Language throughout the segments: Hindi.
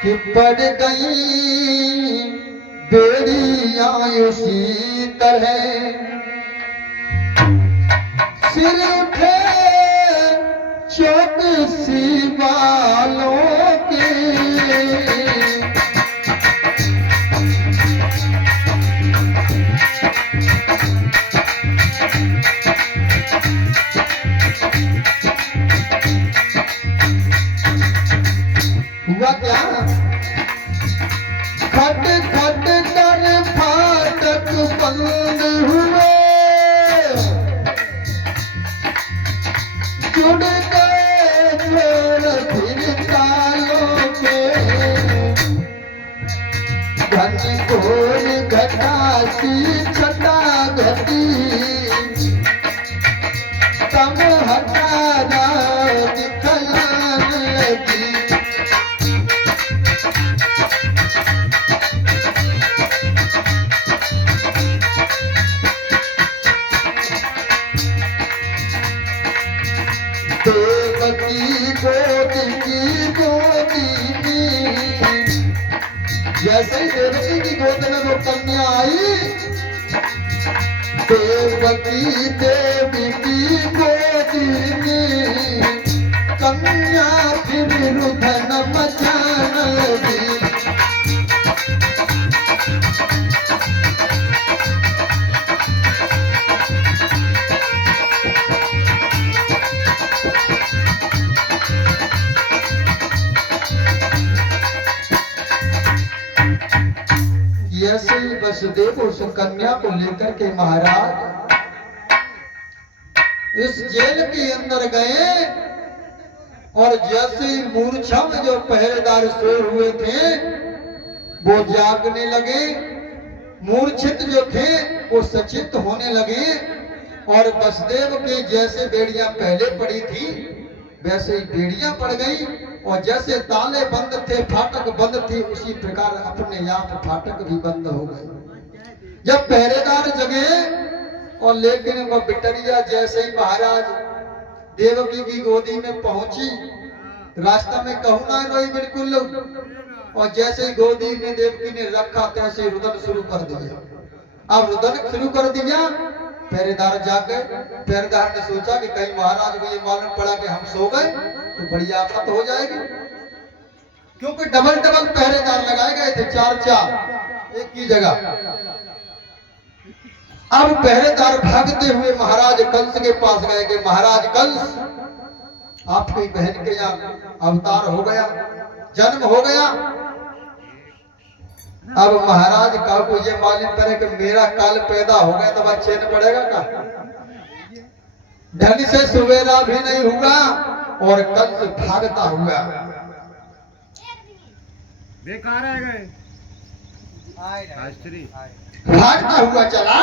कि पड़ गई बेड़ियां उसी तरह सिर उठे चौकसी वालों के। हुआ क्या? खट खट कर फाटक बंद हुए, जुड़ गए जोड़ फिर तालों के। घनघोर घटा सी छटा घटी, तब हटाना दिखलाने लगी। देवकी गोदी में, जैसे ही देवकी की गोद में वो कन्या आई, देवकी देवी की गोदी में कन्या फिर रुदन मचाने लगी। ऐसे ही वसुदेव उस कन्या को लेकर के महाराज इस जेल के अंदर गए, और जैसे ही मूर्छा में जो पहरेदार सोए हुए थे वो जागने लगे, मूर्छित जो थे वो सचेत होने लगे, और वसुदेव के जैसे बेड़ियां पहले पड़ी थी वैसे ही बेड़ियां पड़ गई, और जैसे ताले बंद थे फाटक बंद थे उसी प्रकार अपने आप फाटक भी बंद हो गए। जब पहरेदार जगे और लेकिन वह बिटरिया जैसे ही महाराज देवकी की गोदी में पहुंची, रास्ता में कहूं ना रोई बिल्कुल, और जैसे ही गोदी में देवकी ने रखा तैसे रुदन शुरू कर दिया। अब रुदन शुरू कर दिया, पहरेदार जाके पहरेदार ने सोचा कि कहीं महाराज को ये मालूम पड़ा कि हम सो गए तो बड़ी आफत हो जाएगी, क्योंकि डबल डबल पहरेदार लगाए गए थे, चार चार एक की जगह। अब पहरेदार भागते हुए महाराज कंस के पास गए कि महाराज कंस, आपकी बहन के यहाँ अवतार हो गया, जन्म हो गया। अब महाराज का को ये मालूम पड़े कि मेरा काल पैदा हो गया तो वह चैन पड़ेगा का? ढंग से सवेरा भी नहीं हुआ और कंस भागता हुआ बेकार आ गए, भागता हुआ चला,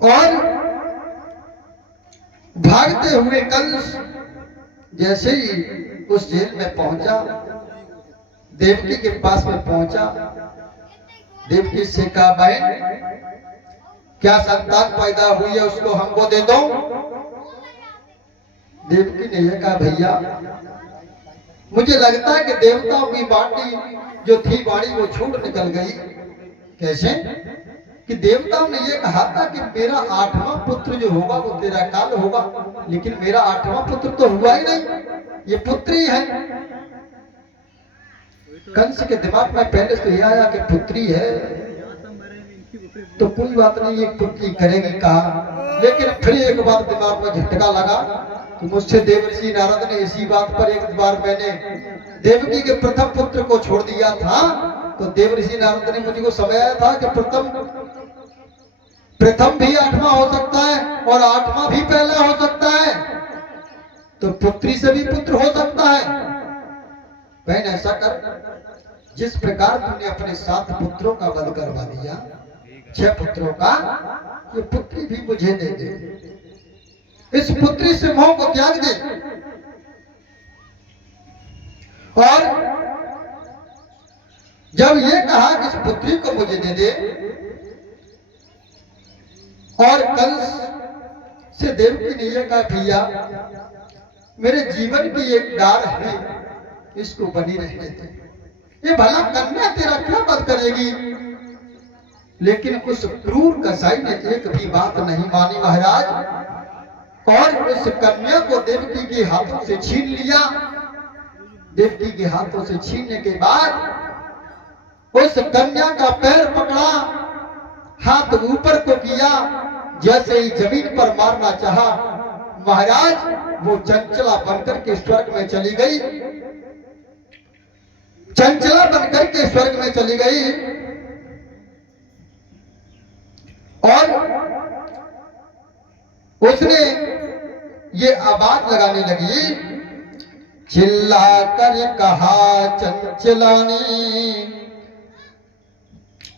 और भागते हुए कंस जैसे ही उस जेल में पहुंचा, देवकी के पास में पहुंचा, देवकी से कहा बहन क्या संतान पैदा हुई है उसको हमको दे दो। देवकी ने यह कहा भैया मुझे लगता है कि देवताओं की बाटी जो थी बाड़ी वो छूट निकल गई। कैसे? कि देवताओं ने यह कहा था कि मेरा 8वां पुत्र जो होगा वो तेरा काल होगा, लेकिन मेरा 8वां पुत्र तो हुआ ही नहीं, ये पुत्री है। कंस के दिमाग में पहले तो यह आया कि पुत्री है तो कोई बात नहीं, ये पुत्री करेगी कहा, लेकिन फिर एक बार दिमाग में झटका लगा कि मुझसे देवर्षि नारद ने इसी बात पर एक बार मैंने देवकी के प्रथम पुत्र को छोड़ दिया था, तो देवर्षि नारद ने मुझको समझाया था कि प्रथम भी 8वां हो सकता है और 8वां भी पहला हो सकता है, तो पुत्री से भी पुत्र हो सकता है। बहन ऐसा कर, जिस प्रकार तुमने अपने 7 पुत्रों का वध करवा दिया, 6 पुत्रों का, ये पुत्री भी मुझे दे दे, इस पुत्री से मोह को त्याग दे। और जब ये कहा कि इस पुत्री को मुझे दे दे, और कंस से देवकी ने यह कहा भैया मेरे जीवन की एक डार है, इसको बनी रहने दे। ये भला कन्या तेरा क्या मत करेगी? लेकिन उस क्रूर कसाई ने एक भी बात नहीं मानी महाराज, और उस कन्या को देवकी के हाथों से छीन लिया। देवकी के हाथों से छीनने के बाद उस कन्या का पैर पकड़ा, हाथ ऊपर को किया, जैसे ही जमीन पर मारना चाहा, महाराज वो चंचला बनकर के स्वर्ग में चली गई। चंचला बनकर के स्वर्ग में चली गई और उसने ये आवाज लगाने लगी, चिल्ला कर कहा चंचलानी,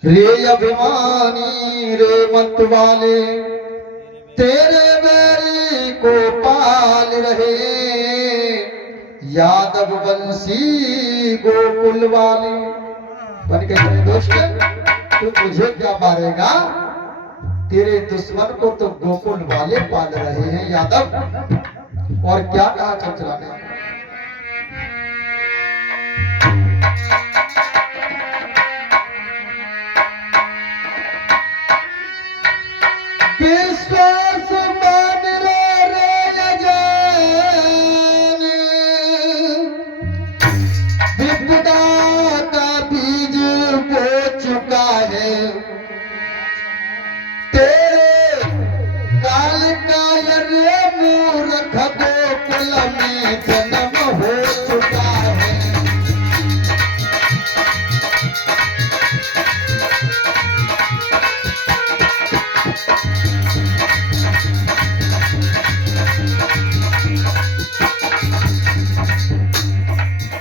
रे अभिमानी रे मत वाले, तेरे बैरी को पाल रहे यादव वंशी गोकुल वाले। बन के दोस्त तू मुझे क्या मारेगा? तेरे दुश्मन को तो गोकुल वाले पाल रहे हैं यादव। और क्या कहा चंचला ने? विश्वास मान रे अजान, विपदा का बीज बो चुका है, तेरे काल का रे मूर्ख गोकुल में जन्म हो चुका है।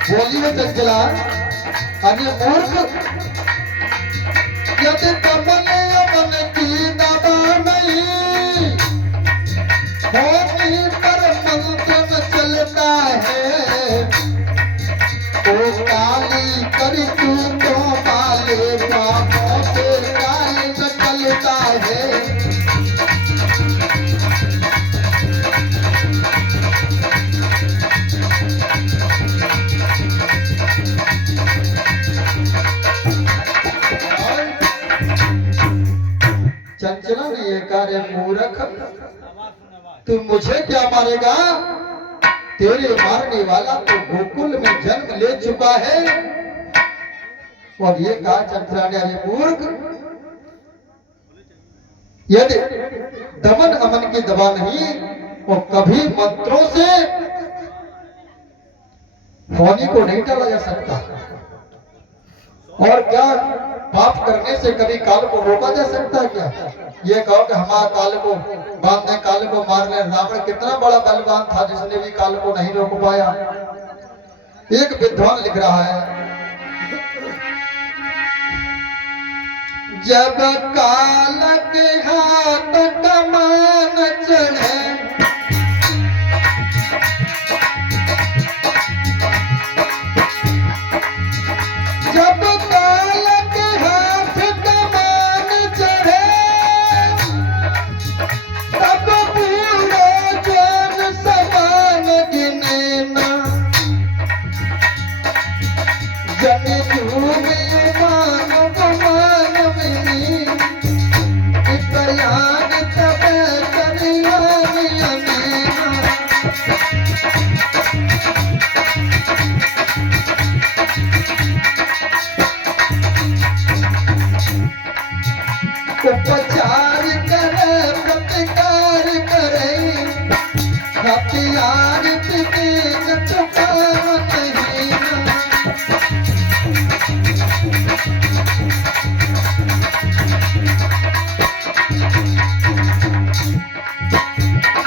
बोली में चंचला, अरे मूर्ख, यदि कमल मन की दबा नहीं, होनी पर मंत्र चलता है, तो काली कर तू तो माले पापों से काल निकलता है। चंचला ने ये कार्य, मूर्ख तू मुझे क्या मारेगा? तेरे मारने वाला तो गोकुल में जन्म ले चुका है। और ये कहा चंचला ने, अरे मूर्ख, यदि दमन अमन की दवा नहीं और कभी मंत्रों से होनी को नहीं टाला जा सकता। और क्या पाप करने से कभी काल को रोका जा सकता है क्या? ये कहो कि हमारा काल को बांध दे, काल को मार ले। रावण कितना बड़ा बलवान था जिसने भी काल को नहीं रोक पाया। एक विद्वान लिख रहा है, जब काल के हाथ कमान चढ़े, जब काल के हाथ कमान चढ़े, तब पूरे जन समान गिने ना, जन भूमि मानव मानविनी, इतयान तब करियानी अमीना। उपचार करे प्रतिकार करे, हथियार के चुकाव नहीं ना।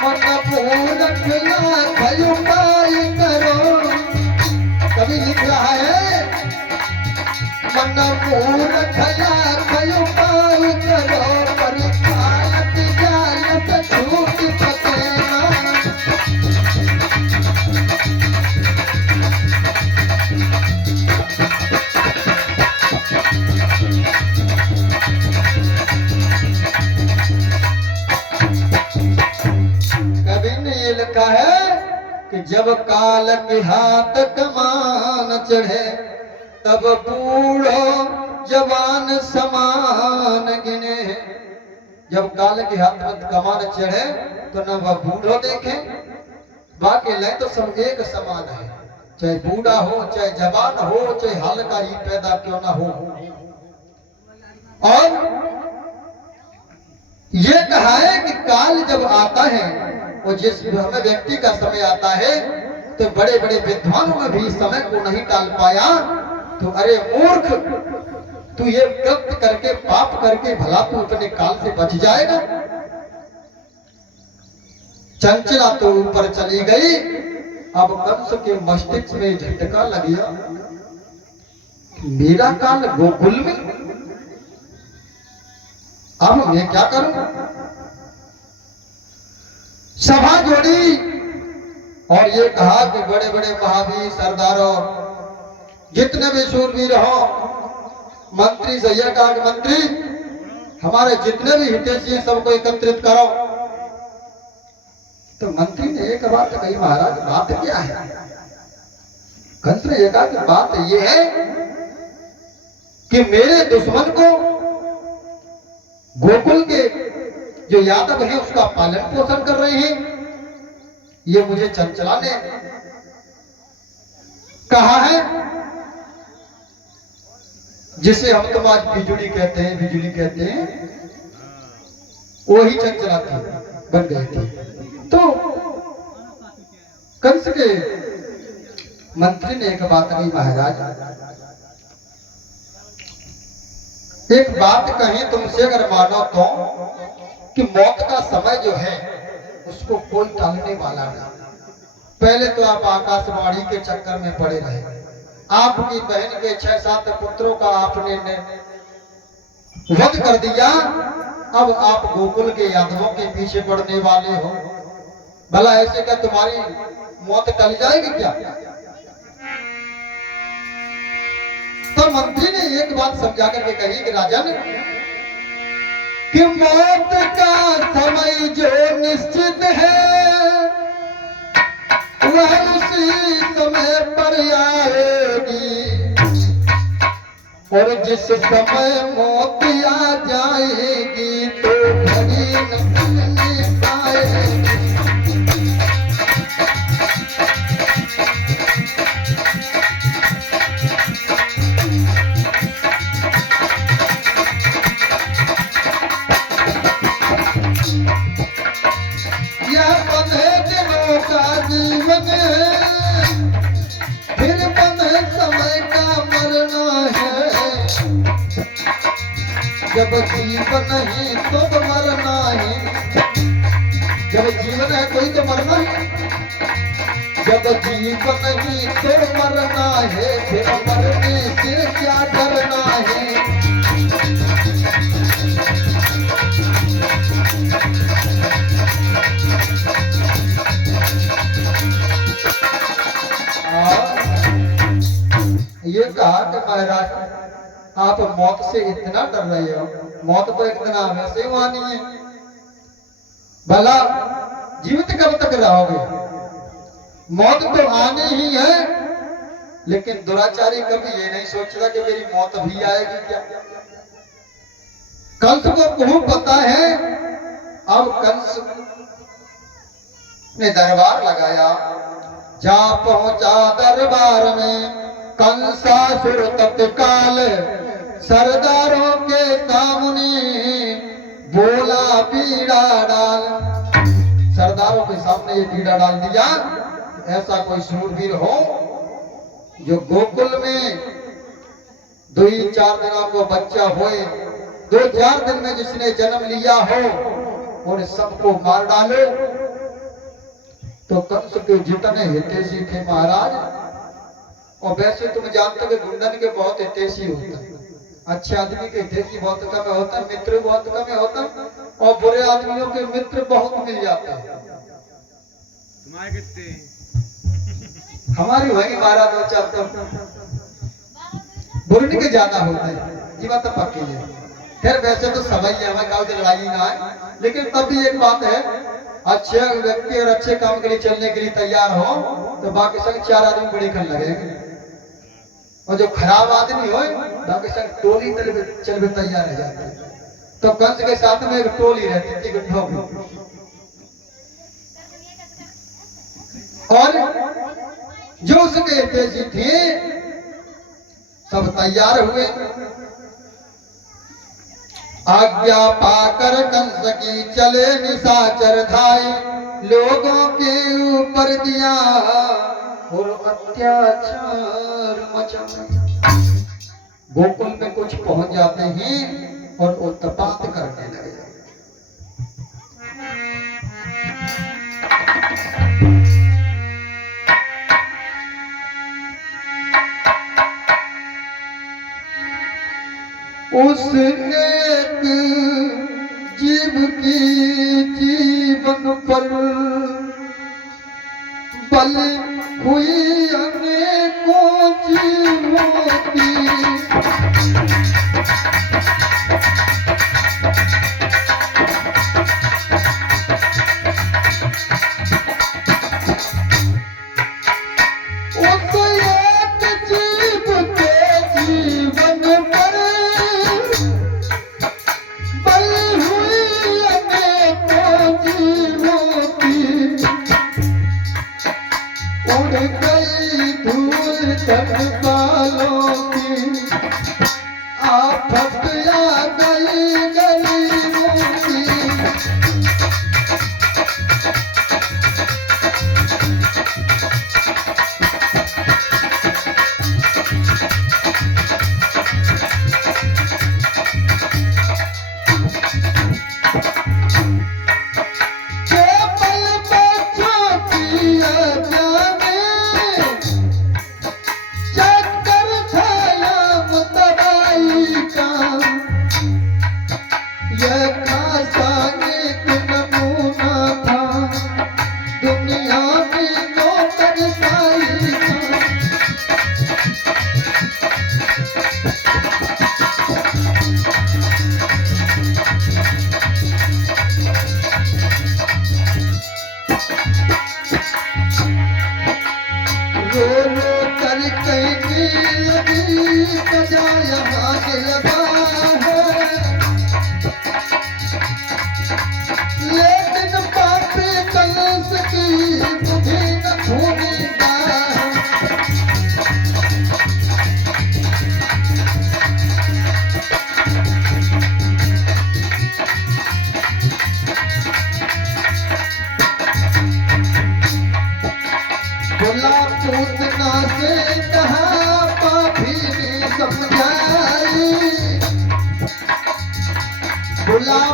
मन मूर्ख लाख उपाय करो, कभी लिख रहा है, मन मूर्ख लाख उपाय करो, पर कालत जालत छूट सकेना। कवि ने ये लिखा है कि जब काल के हाथ कमान चढ़े तब बूढ़ो जवान समान गिने। जब काल के हाथ में कमान चढ़े तो न वह बूढ़ो देखे, बाकी ले तो सब एक समान है, चाहे बूढ़ा हो चाहे जवान हो चाहे हाल का ही पैदा क्यों ना हो। और ये कहा है कि काल जब आता है और जिस हमें व्यक्ति का समय आता है तो बड़े बड़े विद्वानों में भी समय को नहीं टाल पाया। तो अरे मूर्ख, तू ये कृत्य करके पाप करके भला तू अपने काल से बच जाएगा। चंचला तो ऊपर चली गई। अब कंस के मस्तिष्क में झटका लग गया, मेरा काल गोकुल में, अब मैं क्या करूं। सभा जोड़ी और ये कहा कि बड़े बड़े महावीर सरदारों, जितने भी शूरवीर हो, मंत्री से यह कहा कि मंत्री हमारे जितने भी हितैषी सबको एकत्रित करो। तो मंत्री ने एक बात कही, महाराज बात क्या है। कंस ने कहा कि बात यह है कि मेरे दुश्मन को गोकुल के जो यादव है उसका पालन पोषण कर रहे हैं। ये मुझे चंचला ने कहा है, जिसे हम तो आज बिजुली कहते हैं, बिजुली कहते हैं, वही चंचला थी, बन गई थी। तो कंस के मंत्री ने एक बात कही, महाराज एक बात कही तुमसे अगर मानो तो कि मौत का समय जो है उसको कोई टालने वाला नहीं। पहले तो आप आकाशवाणी के चक्कर में पड़े रहे, आपकी बहन के 6-7 पुत्रों का आपने वध कर दिया, अब आप गोकुल के यादवों के पीछे पड़ने वाले हो। भला ऐसे क्या तुम्हारी मौत टल जाएगी क्या। तो मंत्री ने एक बात समझा करके कही कि राजन, कि मौत का समय जो निश्चित है वह उसी समय पर आएगी, और जिस समय मौत आ जाएगी तो घड़ी न मिलने पाएगी। जीवन फिर बंधे समय का मरना है, जब जीवन ही तो मरना है। जब जीवन है कोई तो मरना है, जब जीवन ही तो मरना है, फिर मरने से क्या डरना है। ये कहा कि महाराज आप मौत से इतना डर रहे हो, मौत तो एक दिन वैसे ही आनी है, भला जीवित कब तक रहोगे। मौत तो आनी ही है, लेकिन दुराचारी कभी ये नहीं सोचता कि मेरी मौत भी आएगी क्या। कंस को खूब पता है। अब कंस ने दरबार लगाया, जा पहुंचा दरबार में कंसासुर तत्काल सरदारों के सामने बोला बीड़ा डाल। सरदारों के सामने ये बीड़ा डाल दिया, ऐसा कोई शूरवीर हो जो गोकुल में 2-4 दिनों को बच्चा होए, 2-4 दिन में जिसने जन्म लिया हो, उन सबको मार डाले। तो कंस के जितने हितैषी थे महाराज, और वैसे तुम जानते हो कि गुंडन के बहुत हितैषी होते हैं, अच्छे आदमी के हितैषी बहुत कम होता है, मित्र बहुत कम होता है, और बुरे आदमियों के मित्र बहुत मिल जाते हैं। तुम्हारे कितने हमारी वही 12-2-4 तो बुरन के ज्यादा होते हैं, ये बात तो पक्की है। फिर वैसे तो समय है, हमें काउ लड़ाई ना है, लेकिन तब भी एक बात है, अच्छे व्यक्ति और अच्छे काम के लिए चलने के लिए तैयार हो तो बाकी संग 4 आदमी बड़े खन लगे, और जो खराब आदमी हो बाकी संग टोली चलवे तैयार हो जाते। तो कंस के साथ में एक टोली रहती थी गड्ढों में, और जो उसके हितैषी थे सब तैयार हुए। आज्ञा पाकर कंस की चले निशाचर धाई, लोगों के ऊपर दिया और अत्याचार मचा। गोकुल में कुछ पहुंच जाते हैं और उत्पात करने लगे। उस एक जीव की जीवन पर बल हुई अनेकों जीवों की।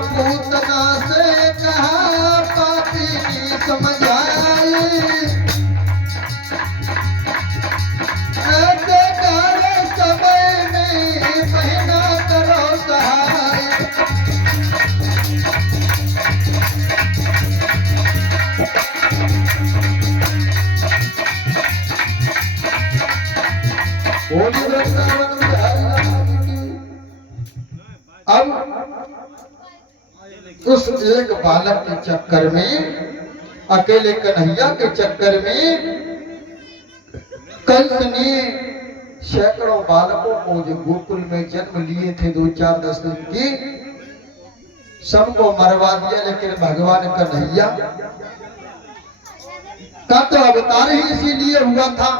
पूतना से कहा पापी समझाई, ऐसे काले समय में महीना करो सहाय। अब उस एक बालक के चक्कर में, अकेले कन्हैया के चक्कर में कंस ने सैकड़ों बालकों को जो गोकुल में जन्म लिए थे 2-4-10 दिन के, सबको मरवा दिया। लेकिन भगवान कन्हैया का तो अवतार ही इसीलिए हुआ था।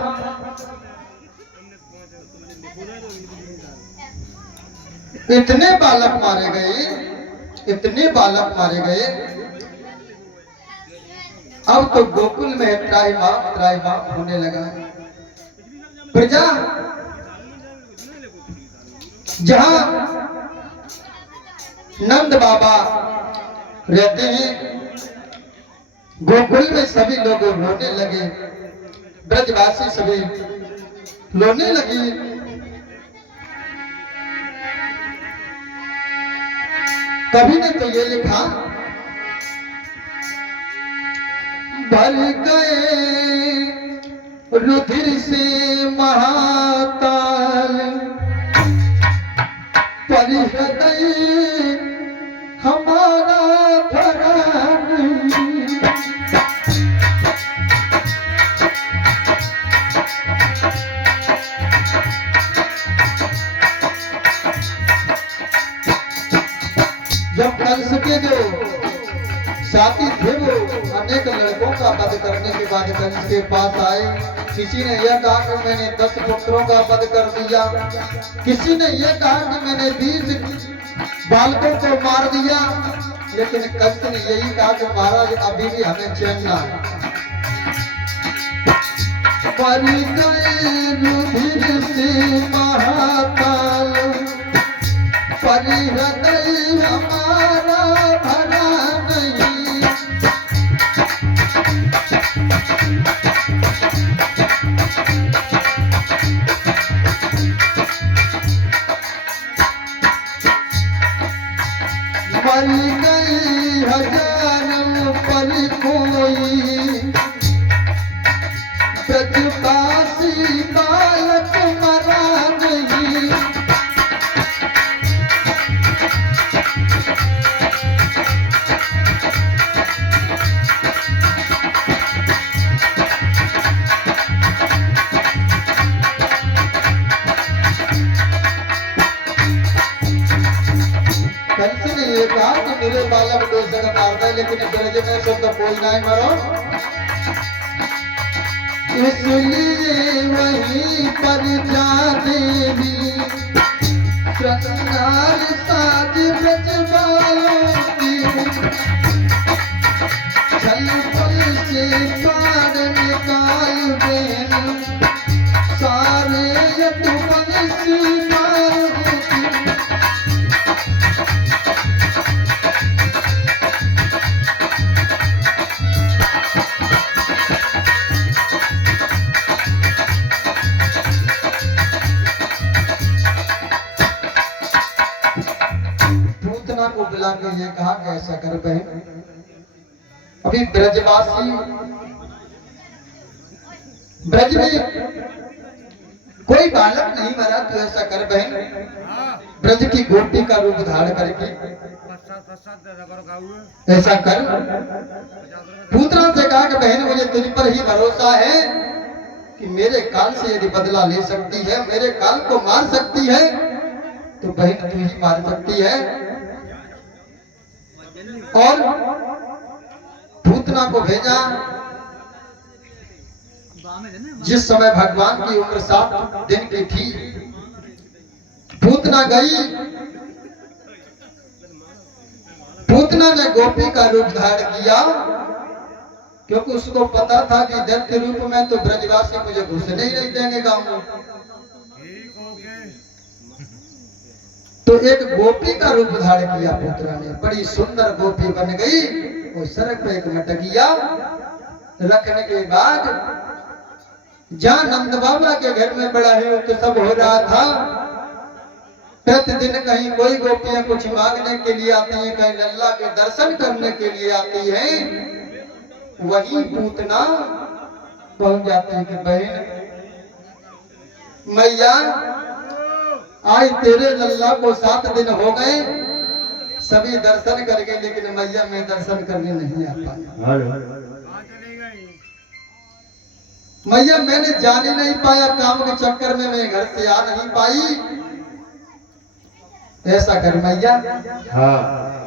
इतने बालक मारे गए, इतने बालक मारे गए। अब तो गोकुल में त्राहिमाम होने लगा। प्रजा जहां नंद बाबा रहते हैं, गोकुल में सभी लोग रोने लगे, ब्रजवासी सभी रोने लगी। कभी ने तो ये लिखा, भर गए रुधिर से महाताल, पर हृदय हमारा भरा नहीं। जब कंस के जो साथी थे वो अनेक लड़कों का वध करने के बाद कंस के पास आए। किसी ने यह कहा कि मैंने 10 पुत्रों का वध कर दिया, किसी ने यह कहा कि मैंने 20 बालकों को मार दिया, लेकिन कंस ने यही कहा कि महाराज अभी भी हमें चैन ना परी गए रुधिर से महाकाल, परी हृदय हमारा भरा नहीं। परी गई हजारों पर कोई ब्रजवासी बालक मरा नहीं। कंस ने ये कहा कि मेरे बालक दो जगह मारता है, लेकिन ब्रज में सब तो कोई नहीं मरो, इसलिए वहीं पर जा देवी श्रृंगार साज ब्रज वालों की, छल पल से पार निकाल देना सारे यदुवंशी मारों की। को बुला के ये कहा कि ऐसा कर बहन, अभी ब्रजवासी ब्रज में कोई बालक नहीं मरा, तो ऐसा कर बहन ब्रज की गोपी का रूप धारण करके ऐसा कर। पूतना से कहा कि बहन मुझे तुझ पर ही भरोसा है कि मेरे काल से यदि बदला ले सकती है, मेरे काल को मार सकती है, तो बहन तू ही मार सकती है। और पूतना को भेजा। जिस समय भगवान की उम्र 7 दिन की थी, पूतना गई। पूतना ने गोपी का रूप धारण किया, क्योंकि उसको पता था कि दैत्य रूप में तो ब्रजवासी मुझे घुसने ही नहीं देंगे गांव में। तो एक गोपी का रूप धारण किया पुत्र ने, बड़ी सुंदर गोपी बन गई। वो सड़क पे एक मटकिया रखने के बाद जहाँ नंद बाबा के घर में बड़ा है तो सब हो रहा था। प्रतिदिन कहीं कोई गोपियां कुछ मांगने के लिए आती हैं, कहीं लल्ला के दर्शन करने के लिए आती हैं। वही पूतना पहुंच जाती है कि बहन मैया आज तेरे लल्ला को 7 दिन हो गए, सभी दर्शन करके, लेकिन मैया मैं दर्शन करने नहीं आ पाया। मैया मैंने जान ही नहीं पाया, काम के चक्कर में मैं घर से आ नहीं पाई। ऐसा कर मैया, हाँ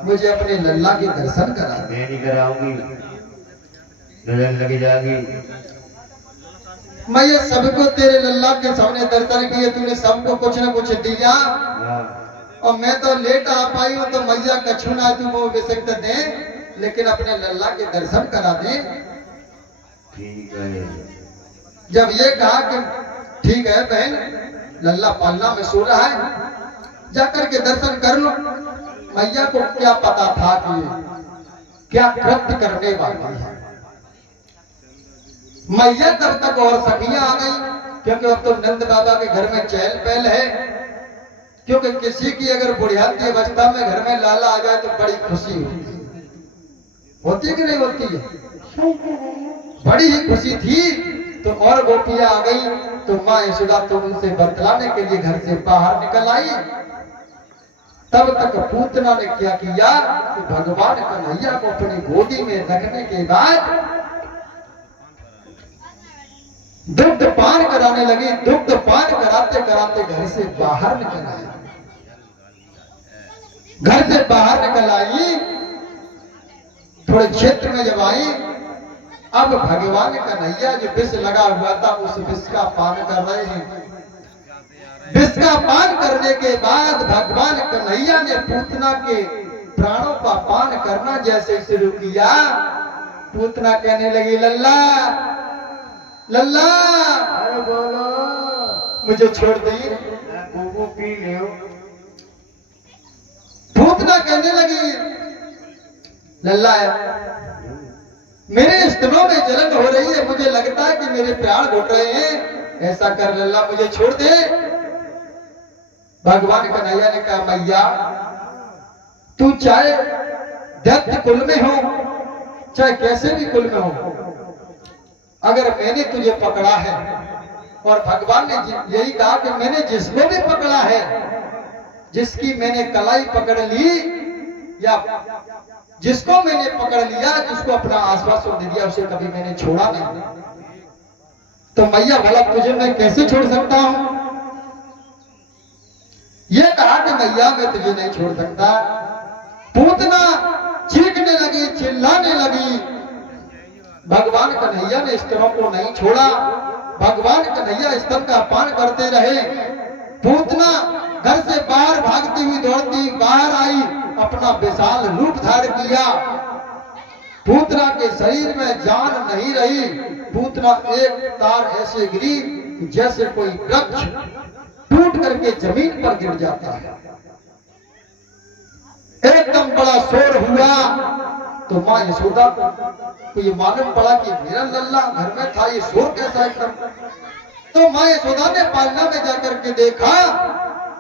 मुझे अपने लल्ला के दर्शन करा। मैं नहीं कराऊंगी, नजर लगी जाएगी। मैया सबको तेरे लल्ला के सामने दर्शन किए, तूने सबको कुछ न कुछ दिया, और मैं तो लेट आ पाई हूँ, तो मैया कछु ना तू वो विषय दे, लेकिन अपने लल्ला के दर्शन करा दे। ठीक है। जब ये कहा कि ठीक है बहन, लल्ला पालना में सो रहा है, जाकर के दर्शन कर लो। मैया को क्या पता था कि क्या कृत्य करने वाली है। मैया तब तक और सखियां आ गई, क्योंकि अब तो नंद बाबा के घर में चहल पहल है। क्योंकि किसी की अगर बुढ़ियाती अवस्था में घर में लाला आ जाए तो बड़ी खुशी होती है कि नहीं होती है? बड़ी ही खुशी थी। तो और गोपियां आ गई, तो माँ यशोदा तो उनसे बतलाने के लिए घर से बाहर निकल आई। तब तक पूतना ने क्या किया कि भगवान कन्हैया को अपनी गोदी में रखने के बाद दुग्ध पान कराने लगी। दुग्ध पान कराते कराते घर से बाहर निकल आए। घर से बाहर निकल आई, थोड़े क्षेत्र में जब आई, अब भगवान कन्हैया जो विष लगा हुआ था उस विष का पान कर रहे हैं। विष का पान करने के बाद भगवान कन्हैया ने पूतना के प्राणों का पान करना जैसे शुरू किया, पूतना कहने लगी, लल्ला लल्ला, अरे बोलो, मुझे छोड़ दी, वो पी लो। पूतना कहने लगी, लल्ला मेरे स्तनों में जलन हो रही है, मुझे लगता है कि मेरे प्राण घुट रहे हैं, ऐसा कर लल्ला मुझे छोड़ दे। भगवान कन्हैया ने कहा, मैया तू चाहे दैत्य कुल में हो, चाहे कैसे भी कुल में हो, अगर मैंने तुझे पकड़ा है, और भगवान ने यही कहा कि मैंने जिसको भी पकड़ा है, जिसकी मैंने कलाई पकड़ ली या जिसको मैंने पकड़ लिया, जिसको अपना आश्वासन दे दिया, उसे कभी मैंने छोड़ा नहीं। तो मैया भला तुझे मैं कैसे छोड़ सकता हूं? ये कहा कि मैया मैं तुझे नहीं छोड़ सकता। पूतना चीखने लगी, चिल्लाने लगी। भगवान कन्हैया ने स्तनों को नहीं छोड़ा, भगवान कन्हैया स्तन का पान करते रहे। पूतना घर से बाहर भागती हुई दौड़ती बाहर आई, अपना विशाल रूप धारण किया। पूतना के शरीर में जान नहीं रही। पूतना एक तार ऐसे गिरी जैसे कोई वृक्ष टूट करके जमीन पर गिर जाता है। एकदम बड़ा शोर हुआ तो मां यशोदा को ये मालूम पड़ा कि मेरा लल्ला घर में था, ये शोर कैसा एकदम। तो मां यशोदा ने पालना में जाकर के देखा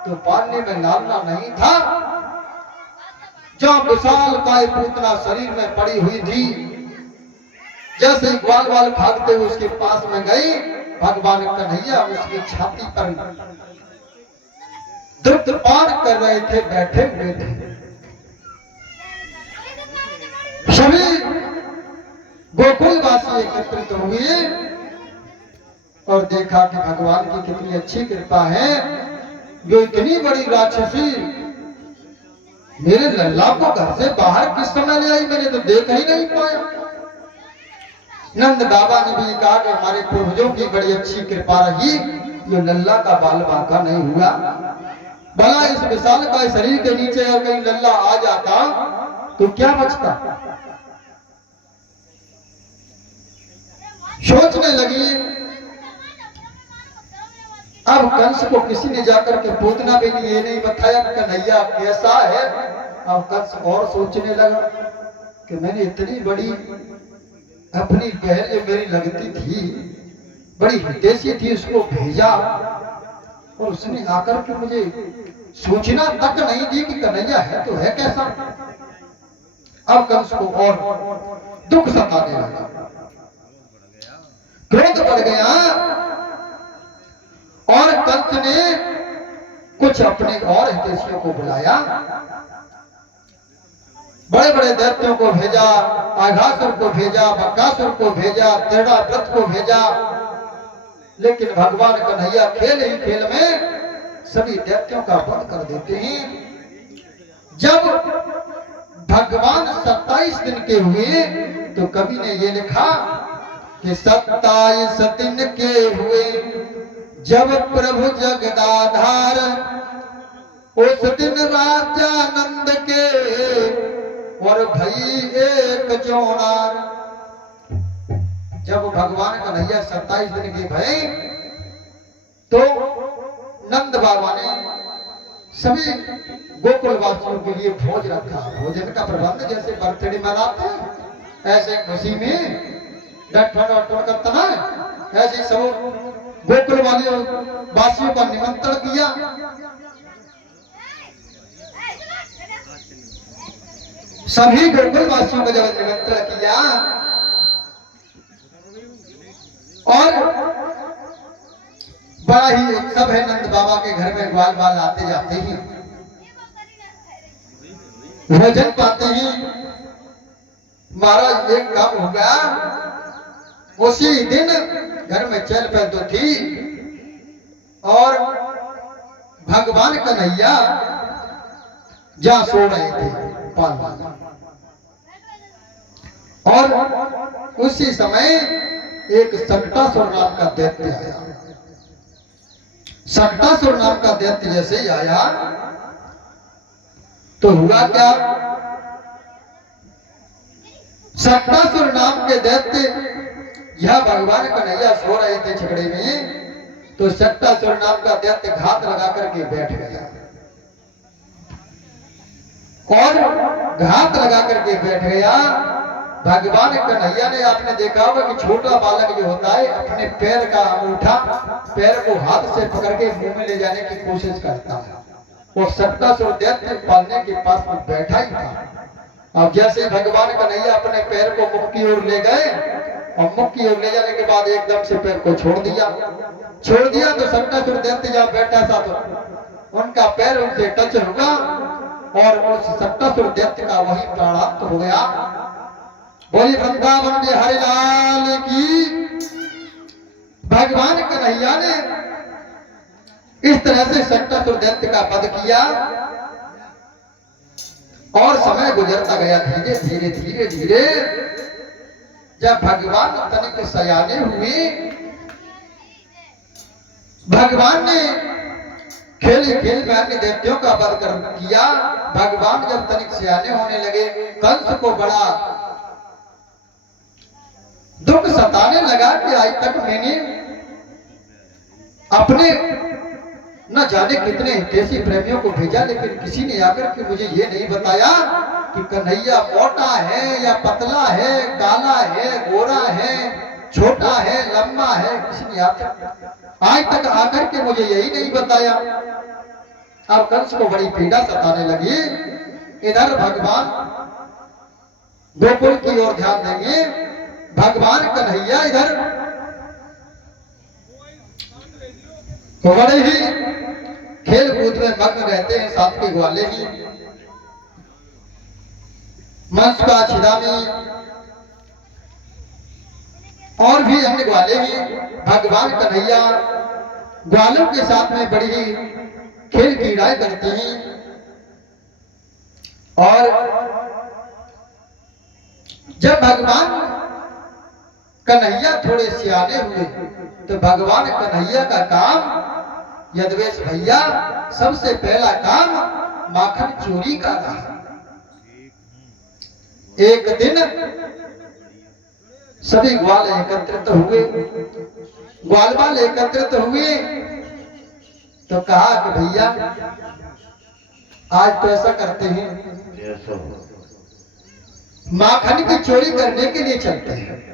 तो पालने में लालना नहीं था। जहां विशाल काय पूतना शरीर में पड़ी हुई थी, जैसे ही ग्वाल वाल भागते हुए उसके पास में गई, भगवान कन्हैया उसकी छाती पर दुग्ध पान कर रहे थे, बैठे हुए थे। सभी गोकुलवासी एकत्रित हुए और देखा कि भगवान की कितनी अच्छी कृपा है, जो इतनी बड़ी राक्षसी मेरे लल्ला को घर से बाहर किस समय ले आई, मैंने तो देख ही नहीं पाया। नंद बाबा ने भी कहा कि हमारे पूर्वजों की बड़ी अच्छी कृपा रही, जो लल्ला का बाल बांका नहीं हुआ। भला इस विशाल का शरीर के नीचे अगर कहीं लल्ला आ जाता तो क्या बचता। सोचने लगी। अब कंस को किसी ने जाकर के पूतना भी नहीं, ये नहीं बताया कन्हैया कैसा है। अब कंस और सोचने लगा कि मैंने इतनी बड़ी अपनी बहन जो मेरी लगती थी, बड़ी हितैषी थी, उसको भेजा और उसने आकर के मुझे सूचना तक नहीं दी कि कन्हैया है तो है कैसा। अब कंस को और दुख सताने लगा, क्रोध बढ़ गया और कंस ने कुछ अपने और हितैषियों को बुलाया, बड़े बड़े दैत्यों को भेजा, आघासुर को भेजा, बकासुर को भेजा, त्रिणाव्रत को भेजा। लेकिन भगवान कन्हैया खेल ही खेल में सभी दैत्यों का वध कर देते हैं। जब भगवान 27 दिन के हुए तो कवि ने ये लिखा कि 27 दिन के हुए जब प्रभु जगदाधार, उस दिन राजा नंद के और भई एक जोनार। जब भगवान कन्हैया 27 दिन के भय तो नंद बाबा ने सभी गोकुल वासियों के लिए भोज रखा। भोजन का प्रबंध जैसे बर्थडे मनाते हैं ऐसे खुशी में करता ना, ऐसे सब गोकुल वासियों का निमंत्रण किया। सभी गोकुल वासियों को जब निमंत्रण किया और बड़ा ही उत्सव है, नंद बाबा के घर में ग्वाल बाल आते जाते हैं, भोजन पाते हैं। महाराज एक काम हो गया, उसी दिन घर में चल पहल तो थी और भगवान कन्हैया जहां सो रहे थे पाल। और उसी समय एक सकटासुर नाम का दैत्य आया। सकटासुर नाम का दैत्य जैसे ही आया तो हुआ क्या, सकटासुर नाम के दैत्य यह भगवान कन्हैया सो रहे थे झगड़े में, तो सकटासुर नाम का दैत्य घात लगा करके बैठ गया। और घात लगा करके बैठ गया। भगवान कन्हैया ने, आपने देखा होगा कि छोटा बालक जो होता है अपने पैर का अंगूठा पैर को हाथ से पकड़ के मुंह में ले जाने की कोशिश करता है। वो सकटासुर दैत्य पालने के पास में बैठा ही था। अब जैसे भगवान कन्हैया अपने पैर को मुख की ओर ले गए और मुख की ओर ले जाने के बाद एकदम से पैर को छोड़ दिया तो सकटासुर दैत्य जहाँ बैठा था तो उनका पैर उनसे टच हुआ और उस सकटासुर दैत्य का वही प्राणांत हो गया। बोली वृंदावन बिहारी लाल की। भगवान कन्हैया ने इस तरह से सकटासुर दैत्य का वध किया और समय गुजरता गया। धीरे धीरे धीरे धीरे जब भगवान तनिक सयाने हुए, भगवान ने खेल खेल में अन्य दैत्यों का वध किया। भगवान जब तनिक सयाने होने लगे, कंस को बड़ा दुख सताने लगा कि आज तक मैंने अपने न जाने कितने हितैषी प्रेमियों को भेजा, लेकिन किसी ने आकर के मुझे ये नहीं बताया कि कन्हैया मोटा है या पतला है, काला है, गोरा है, छोटा है, लंबा है। किसी ने आज तक आकर के मुझे यही नहीं बताया। अब कंस को बड़ी पीड़ा सताने लगी। इधर भगवान गोकुल की ओर ध्यान देंगे। भगवान कन्हैया इधर बड़े ही खेल कूद में मग्न रहते हैं। साथ के ग्वाले ही मंस का छिदामी और भी अन्य ग्वाले ही भगवान कन्हैया ग्वालों के साथ में बड़ी ही खेल क्रीड़ाएं करते हैं। और जब भगवान कन्हैया थोड़े सियाने हुए तो भगवान कन्हैया का काम, यदवेश भैया सबसे पहला काम माखन चोरी का रहा। एक दिन सभी ग्वाल एकत्रित हुए। ग्वाल एकत्रित हुए तो कहा कि भैया आज तो ऐसा करते हैं, माखन की चोरी करने के लिए चलते हैं।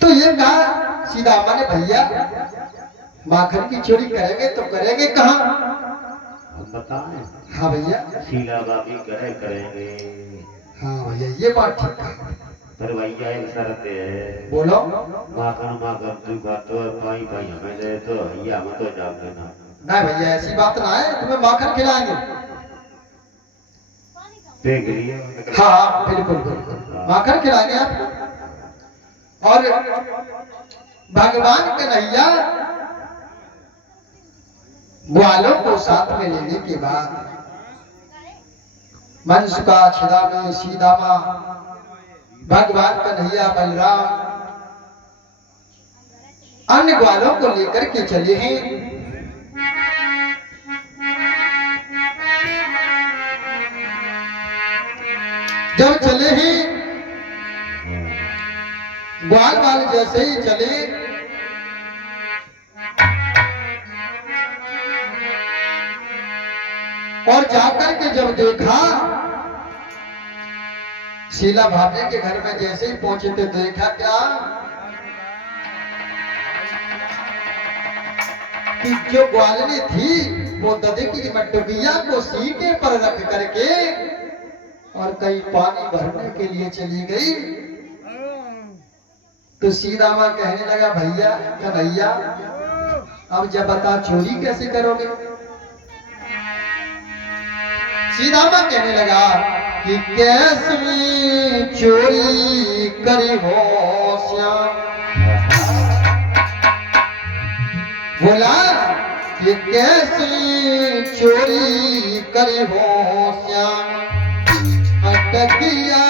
तो ये कहा सीधा माने भैया माखन की चोरी करेंगे तो करेंगे कहाँ? हम बताएं। हाँ भैया, शीला बाबी करेंगे। हाँ भैया ये बात ठीक है। पर भैया एक शर्त है। बोलो। माखन तू खातो पाई पाई हमें दे तो भैया हम तो जान देना। नहीं भैया ऐसी बात ना है, तुम्हें माखन खिलाएंगे। देख लिया। हाँ बिल्कुल बिल्कुल माखन खिलाएंगे आप। और भगवान कन्हैया ग्वालों को साथ में लेने के बाद मनसुका, छिदामी, सीदामा, भगवान कन्हैया, बलराम अन्य ग्वालों को लेकर के चले हैं। जब चले हैं ग्वाल वाले जैसे ही चले और जाकर के जब देखा, शीला भाभी के घर में जैसे ही पहुंचे थे देखा क्या कि जो ग्वालनी थी वो दधे की मटुकिया को सीटे पर रख करके और कहीं पानी भरने के लिए चली गई। तो सीदामा कहने लगा भैया कन्हैया अब जब बता चोरी कैसे करोगे? सीदामा कहने लगा कि कैसे चोरी करी हो श्याम। बोला ये कैसी चोरी करे हो श्याम, अटकिया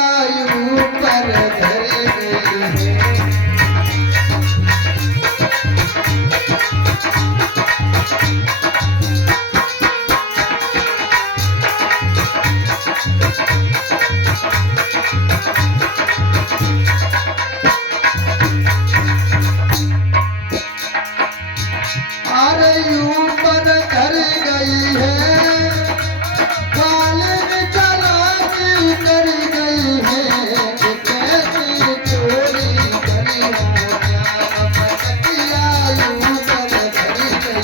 ऊपर धर गई है। ऊपर धर गई है, कालिन चालाकी कर गई है, कैसी चोरी करी हो श्याम, अटकिया ऊपर धर गई है।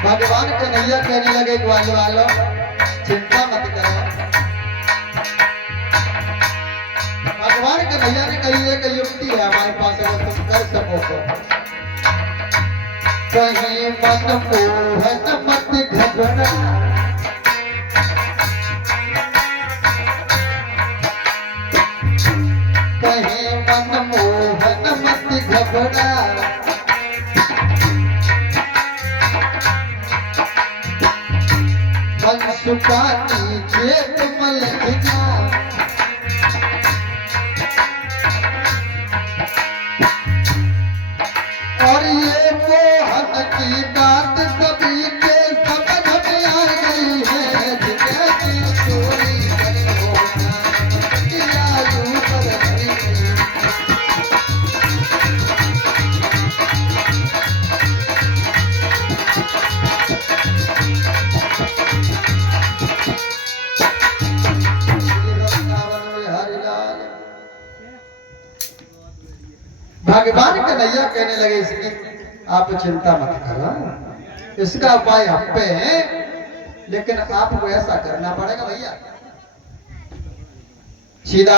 भगवान कन्हैया कहने लगे ग्वाल वालों, चिंता मत करो। भगवान कन्हैया ने कही एक युक्ति है हमारे पास, अगर तुम कर सको तो। कहीं मन मोहन मत घबरा, कहीं मन मोहन मत घबरा, सुपानी जेत मलखना, और ये मोहन की बात सभी के समझ में आ गई है, कैसी चोरी करी हो श्याम, ऊपर धर गई। भगवान कन्हैया कहने लगे इसकी आप चिंता मत करो, इसका उपाय हम पे है, लेकिन आपको ऐसा करना पड़ेगा भैया। सीधा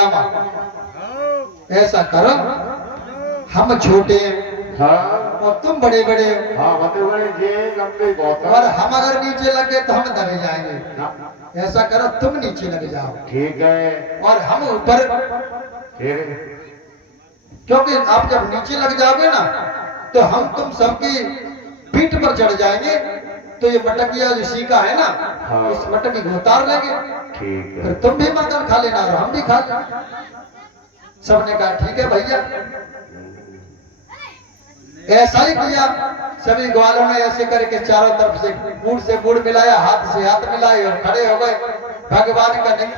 ऐसा करो, हम छोटे हाँ और तुम बड़े बड़े, हाँ मतलब ये लंबे बहुत और हम अगर नीचे लगे तो हम दबे जाएंगे। हाँ, ऐसा करो तुम नीचे लग जाओ ठीक है, और हम ऊपर, ठीक है। क्योंकि आप जब नीचे लग जाओगे ना तो हम तुम सबकी पीठ पर चढ़ जाएंगे, तो ये मटकिया जो सीका है ना, हाँ। इस मटकी को उतार लेंगे, ठीक है। फिर तुम भी मटन खा लेना और हम भी खा लेना। सबने कहा ठीक है भैया। ऐसा ही किया, सभी ग्वालों ने ऐसे करके चारों तरफ से गुड़ मिलाया, हाथ से हाथ मिलाए और खड़े हो गए। भगवान का नहीं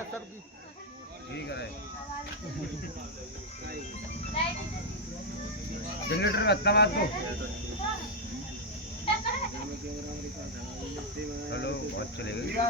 जनरेटर में इतना बात दो। हेलो बहुत चलेगा।